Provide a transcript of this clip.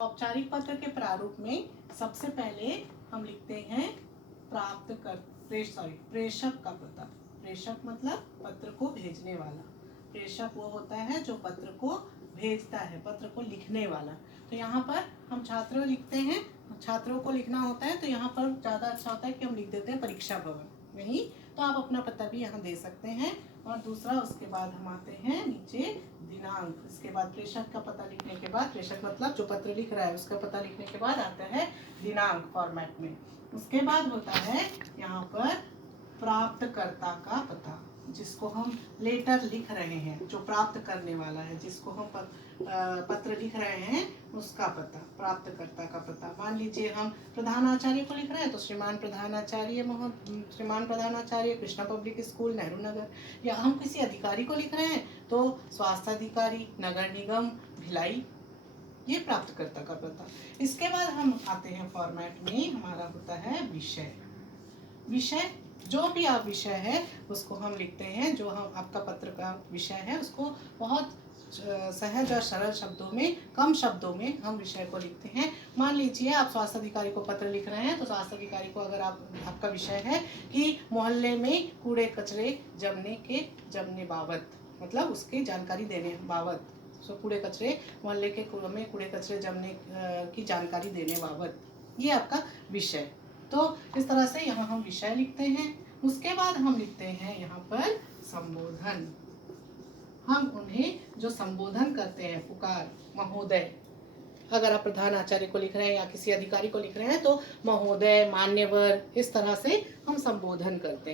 औपचारिक पत्र के प्रारूप में सबसे पहले हम लिखते हैं प्रेषक का पता। प्रेषक मतलब पत्र को भेजने वाला। प्रेषक वो होता है जो पत्र को भेजता है, पत्र को लिखने वाला। तो यहाँ पर हम छात्र लिखते हैं, छात्रों को लिखना होता है, तो यहाँ पर ज़्यादा अच्छा होता है कि हम लिख देते हैं परीक्षा भवन। नहीं तो आप अपना पता भी यहाँ दे सकते हैं। और दूसरा, उसके बाद हम आते हैं नीचे दिनांक। इसके बाद प्रेषक का पता लिखने के बाद, प्रेषक मतलब जो पत्र लिख रहा है उसका पता लिखने के बाद आता है दिनांक फॉर्मेट में। उसके बाद होता है यहाँ पर प्राप्तकर्ता का पता, जिसको हम लेटर लिख रहे हैं, जो प्राप्त करने वाला है, जिसको हम पत्र लिख रहे हैं उसका पता, प्राप्तकर्ता का पता। मान लीजिए हम प्रधानाचार्य को लिख रहे हैं तो श्रीमान प्रधानाचार्य कृष्णा पब्लिक स्कूल नेहरू नगर। या हम किसी अधिकारी को लिख रहे हैं तो स्वास्थ्य अधिकारी नगर निगम भिलाई। ये प्राप्तकर्ता का पता। इसके बाद हम आते हैं फॉर्मेट में, हमारा होता है विषय। विषय जो भी आप विषय है उसको हम लिखते हैं, जो हम आपका पत्र का विषय है उसको बहुत सहज और सरल शब्दों में, कम शब्दों में हम विषय को लिखते हैं। मान लीजिए आप स्वास्थ्य अधिकारी को पत्र लिख रहे हैं, तो स्वास्थ्य अधिकारी को अगर आपका विषय है कि मोहल्ले में कूड़े कचरे जमने बाबत, मतलब उसकी जानकारी देने बाबत, कूड़े कचरे मोहल्ले के में कूड़े कचरे जमने की जानकारी देने बाबत, ये आपका विषय। तो इस तरह से यहाँ हम विषय लिखते हैं। उसके बाद हम लिखते हैं यहाँ पर संबोधन। हम उन्हें जो संबोधन करते हैं, पुकार, महोदय। अगर आप प्रधान आचार्य को लिख रहे हैं या किसी अधिकारी को लिख रहे हैं तो महोदय, मान्यवर, इस तरह से हम संबोधन करते हैं।